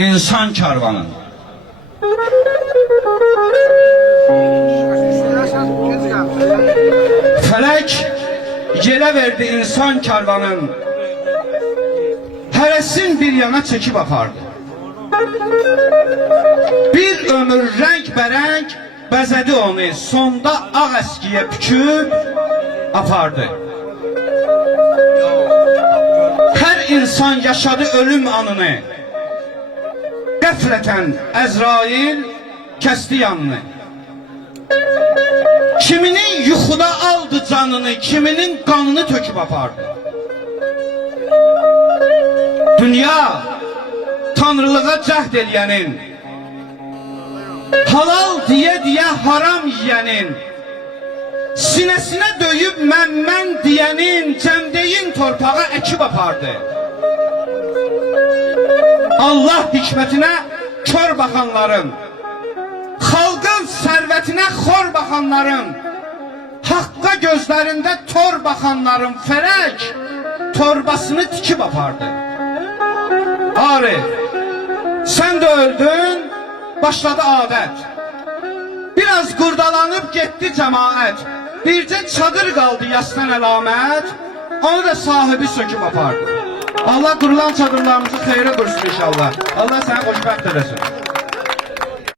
insan karvanı. Felek yelə verdi insan karvanın, hərəsin bir yana çekip apardı. Bir ömür renk bərəng bəzədi onu, sonda ağ əskiyə büküb apardı. Hər insan yaşadı ölüm anını, qəflətən Əzrail kəsdi yanını. Kiminin yuxuda aldı canını, kiminin qanını töküb apardı. Dünya tanrılığa cəhd eləyənin, halal diye haram yiyənin, sinəsinə döyüb mən deyənin, cəmdeyin torpağa əkib apardı. Allah hikmətinə kör baxanların, xalqın sərvətinə xor baxanların, haqqa gözlərində tor baxanların fərək torbasını tikib apardı. Arif, sən də öldün, başladı adət. Biraz qurdalanıb getdi cəmaət. Bircə çadır qaldı yasdan əlamət, onu da sahibi söküb apardı. Allah qurulan çadırlarımızı xeyrə qursun inşallah. Allah səni xoşbəxt eləsin.